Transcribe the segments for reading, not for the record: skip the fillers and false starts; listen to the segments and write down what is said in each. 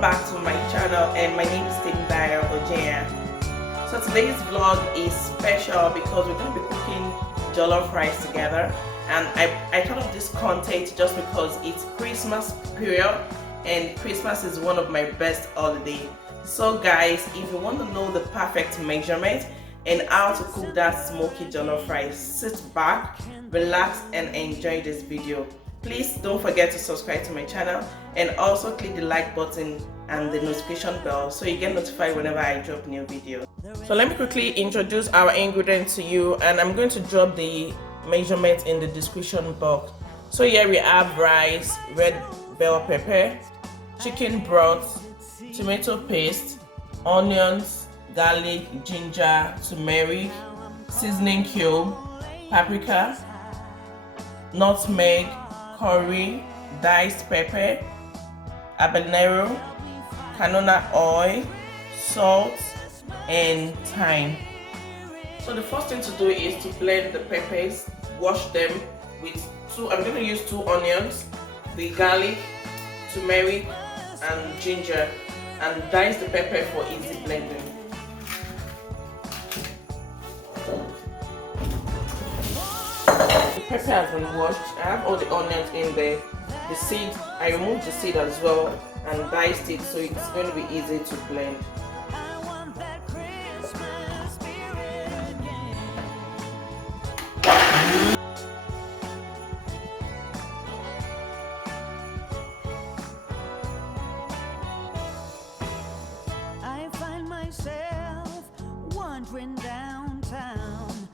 welcome back to my channel, and my name is Temidayo Ojieyan. So today's vlog is special because we're going to be cooking jollof rice together, and I thought of this content just because it's Christmas period and Christmas is one of my best holidays. So guys, if you want to know the perfect measurement and how to cook that smoky jollof rice, sit back, relax and enjoy this video. Please don't forget to subscribe to my channel and also click the like button and the notification bell so you get notified whenever I drop new video. So let me quickly introduce our ingredients to you, and I'm going to drop the measurements in the description box. So here we have rice, red bell pepper, chicken broth, tomato paste, onions, garlic, ginger, turmeric, seasoning cube, paprika, nutmeg, curry, diced pepper, habanero, canola oil, salt, and thyme. So the first thing to do is to blend the peppers, wash them with I'm going to use 2 onions, the garlic, turmeric, and ginger, and dice the pepper for easy blending. The pepper has been washed. I have all the onions in there. The seed, I removed the seed as well and diced it, so it's going to be easy to blend. I find myself wandering downtown,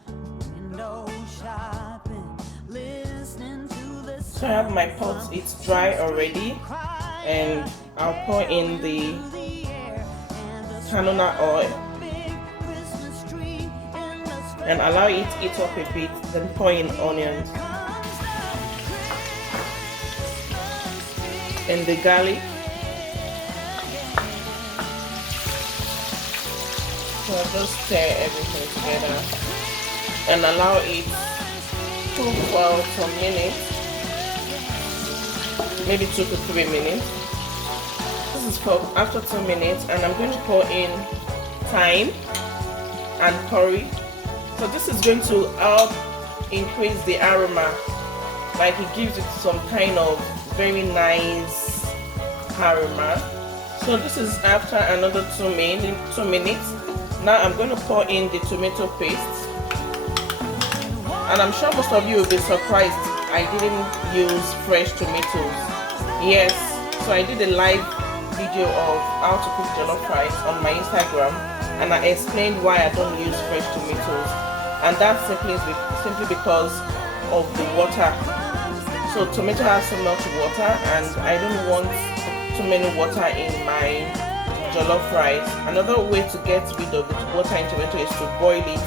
window shopping, listening to the sound. So I have my pot, it's dry already, and I'll pour in the canola oil and allow it to heat up a bit, then pour in onions and the garlic. So I'll just stir everything together and allow it to cook for some minutes, maybe 2 to 3 minutes. This is for after 2 minutes, and I'm going to pour in thyme and curry. So this is going to help increase the aroma, like it gives it some kind of very nice aroma. So this is after another 2 minutes. Now I'm going to pour in the tomato paste, and I'm sure most of you will be surprised I didn't use fresh tomatoes. Yes, so I did a live video of how to cook jollof rice on my Instagram, and I explained why I don't use fresh tomatoes, and that's simply because of the water. So tomato has so much water, and I don't want too many water in my jollof rice. Another way to get rid of the water in tomato is to boil it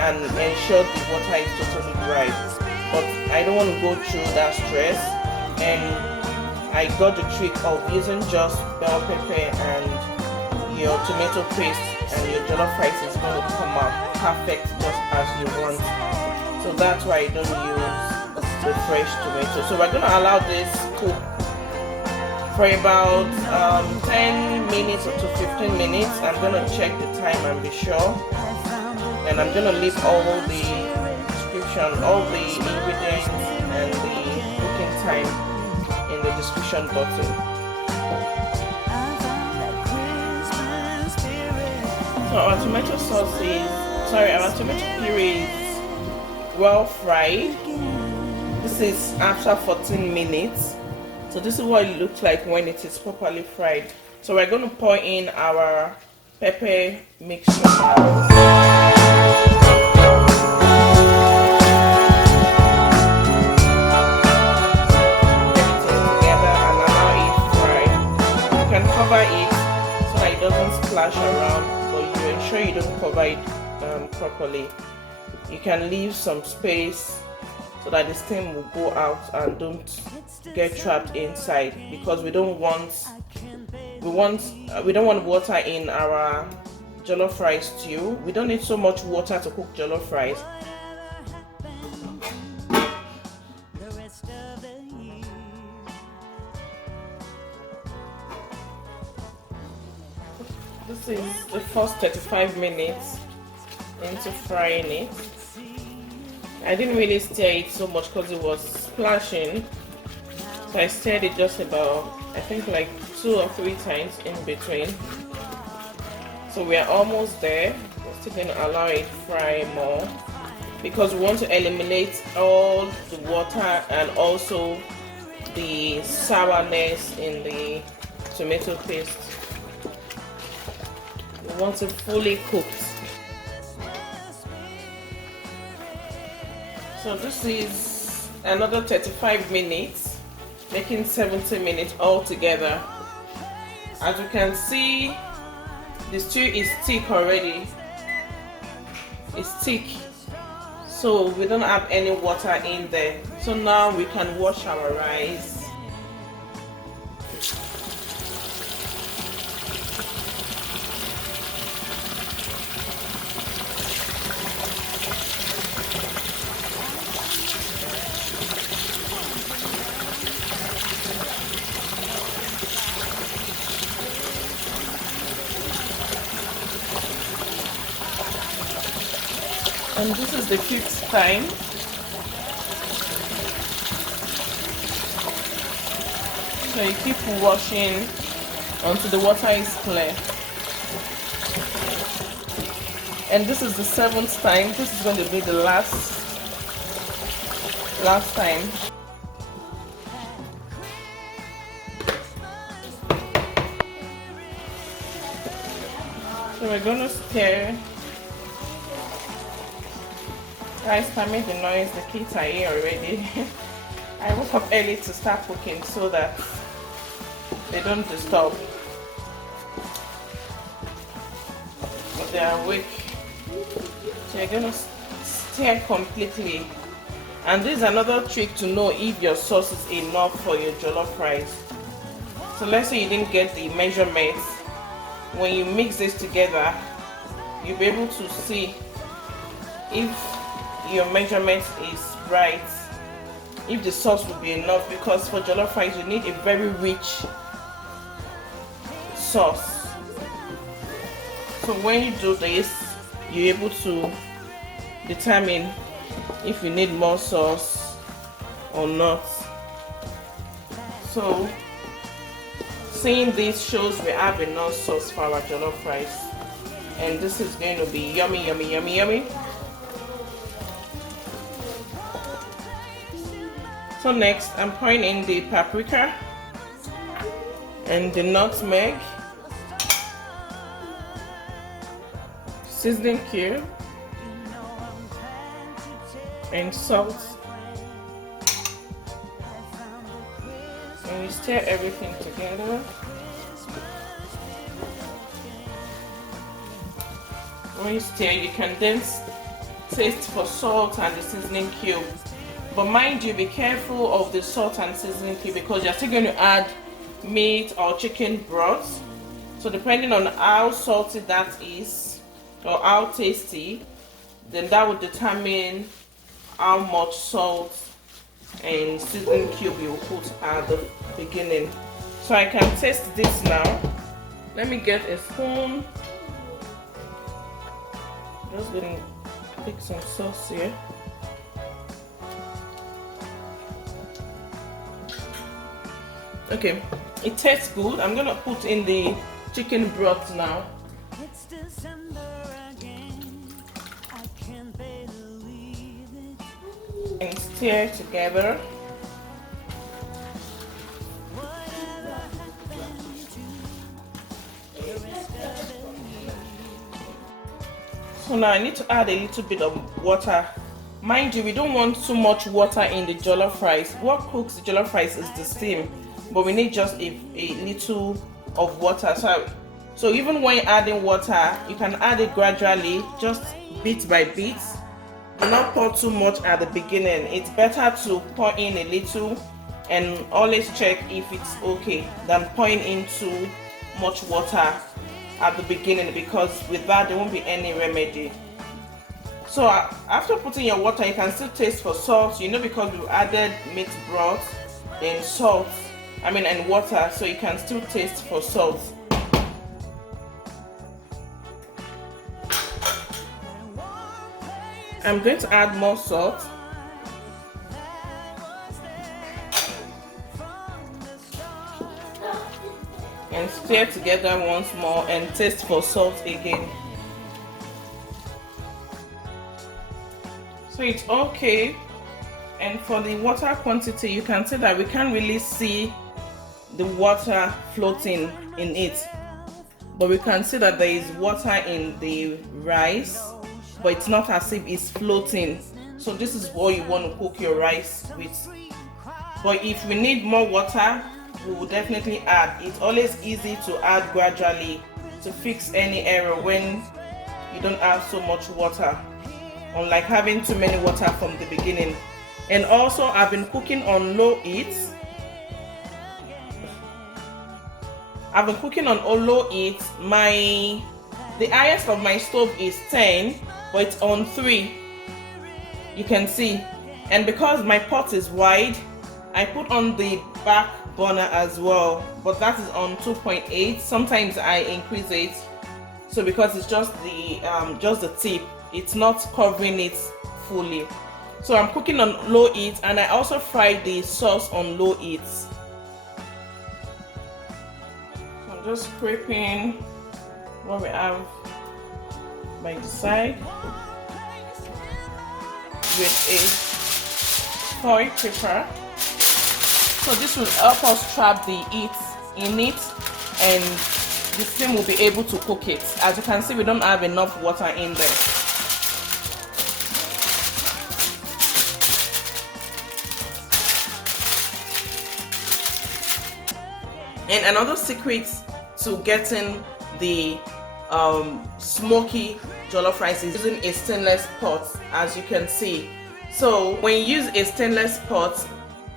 and ensure the water is totally dry. But I don't want to go through that stress, and I got the trick of using just bell pepper and your tomato paste, and your jollof rice is going to come out perfect just as you want. So that's why I don't use the fresh tomato. So we're going to allow this cook for about 10 minutes to 15 minutes. I'm going to check the time and be sure. And I'm going to leave all the description, all the ingredients and the cooking time in the description button. So our tomato sauce is, our tomato puree is well fried. This is after 14 minutes. So this is what it looks like when it is properly fried. So we're going to pour in our pepper mixture now. Cover it so that it doesn't splash around, but you ensure you don't cover it properly. You can leave some space so that the steam will go out and don't get trapped inside, because we don't want water in our jollof rice stew. We don't need so much water to cook jollof rice. This is the first 35 minutes into frying it. I didn't really stir it so much because it was splashing, so I stirred it just about, I think, like 2 or 3 times in between. So we are almost there. We're still going to allow it fry more because we want to eliminate all the water and also the sourness in the tomato paste. We want it fully cooked. So this is another 35 minutes, making 70 minutes altogether. As you can see, the stew is thick already. It's thick, so we don't have any water in there. So now we can wash our rice. And this is the 5th time. So you keep washing until the water is clear. And this is the 7th time. This is going to be the last time. So we're going to stir. Guys, can make the noise, the kids are here already. I woke up early to start cooking so that they don't disturb. But they are awake. So you're gonna stir completely. And this is another trick to know if your sauce is enough for your jollof rice. So let's say you didn't get the measurements. When you mix this together, you'll be able to see if your measurement is right, if the sauce will be enough, because for jollof rice you need a very rich sauce. So when you do this, you're able to determine if you need more sauce or not. So seeing this shows we have enough sauce for our jollof rice, and this is going to be yummy, yummy, yummy, yummy. So next, I'm pouring in the paprika and the nutmeg, seasoning cube, and salt. And you stir everything together. When you stir, you can then taste for salt and the seasoning cube. But mind you, be careful of the salt and seasoning cube because you're still going to add meat or chicken broth. So depending on how salty that is or how tasty, then that would determine how much salt and seasoning cube you put at the beginning. So I can taste this now. Let me get a spoon. Just going to pick some sauce here. Okay, it tastes good. I'm gonna put in the chicken broth now. It's December again. I can't believe it. And stir together. Whatever happened to the rest of me? So now I need to add a little bit of water. Mind you, we don't want too much water in the jollof rice. What cooks the jollof rice is the steam, but we need just a little of water. So even when adding water, you can add it gradually, just bit by bit. Do not pour too much at the beginning. It's better to pour in a little and always check if it's okay than pouring in too much water at the beginning, because with that there won't be any remedy. So after putting your water, you can still taste for salt, because we added meat broth and and water, so you can still taste for salt. I'm going to add more salt. And stir together once more and taste for salt again. So it's okay. And for the water quantity, you can see that we can't really see the water floating in it, but we can see that there is water in the rice, but it's not as if it's floating. So this is what you want to cook your rice with. But if we need more water, we will definitely add. It's always easy to add gradually to fix any error when you don't have so much water, unlike having too many water from the beginning. And also, I've been cooking on low heat. The highest of my stove is 10, but it's on 3. You can see. And because my pot is wide, I put on the back burner as well, but that is on 2.8. Sometimes I increase it, so because it's just the tip, it's not covering it fully. So I'm cooking on low heat, and I also fried the sauce on low heat. So I'm just scraping what we have by the side with a foil paper. So this will help us trap the heat in it, and the steam will be able to cook it. As you can see, we don't have enough water in there. And another secret to getting the smoky jollof rice is using a stainless pot, as you can see. So when you use a stainless pot,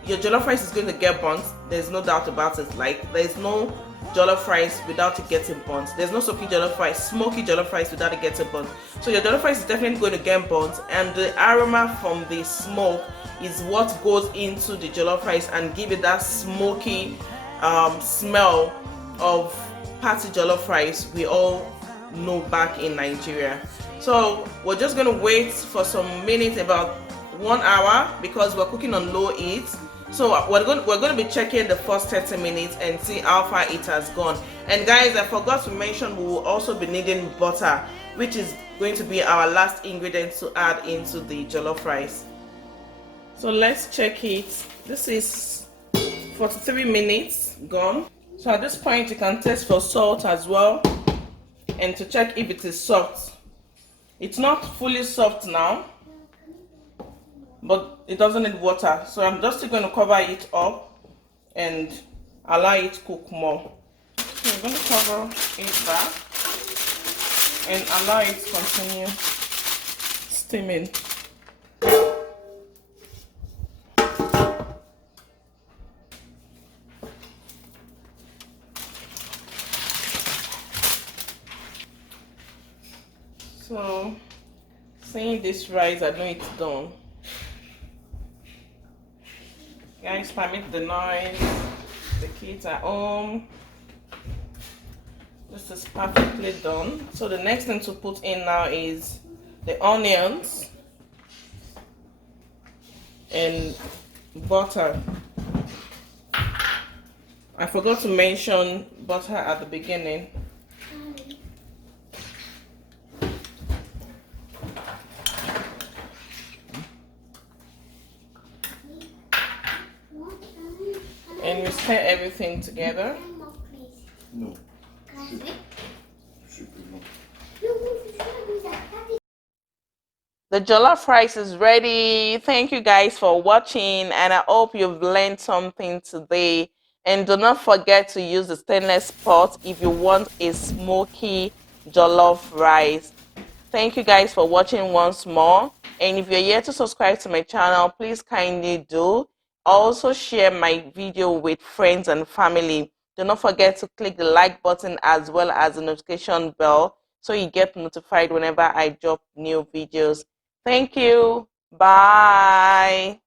your jollof rice is going to get burnt. There's no doubt about it. Like, there's no jollof rice without it getting burnt. There's no smoky jollof rice without it getting burnt. So your jollof rice is definitely going to get burnt, and the aroma from the smoke is what goes into the jollof rice and give it that smoky smell of party jollof rice we all know back in Nigeria. So we're just going to wait for some minutes, about 1 hour, because we're cooking on low heat. So we're going to be checking the first 30 minutes and see how far it has gone. And guys, I forgot to mention, we will also be needing butter, which is going to be our last ingredient to add into the jollof rice. So let's check it. This is 43 minutes gone. So at this point, you can taste for salt as well, and to check if it is soft. It's not fully soft now, but it doesn't need water, so I'm just going to cover it up and allow it to cook more. So I'm going to cover it back and allow it to continue steaming. So, seeing this rice, I know it's done. Guys, permit the noise. The kids are home. This is perfectly done. So the next thing to put in now is the onions and butter. I forgot to mention butter at the beginning. And we stir everything together. No. The jollof rice is ready. Thank you guys for watching, and I hope you've learned something today. And do not forget to use the stainless pot if you want a smoky jollof rice. Thank you guys for watching once more. And if you're yet to subscribe to my channel, please kindly do. Also share my video with friends and family. Do not forget to click the like button as well as the notification bell so you get notified whenever I drop new videos. Thank you. Bye.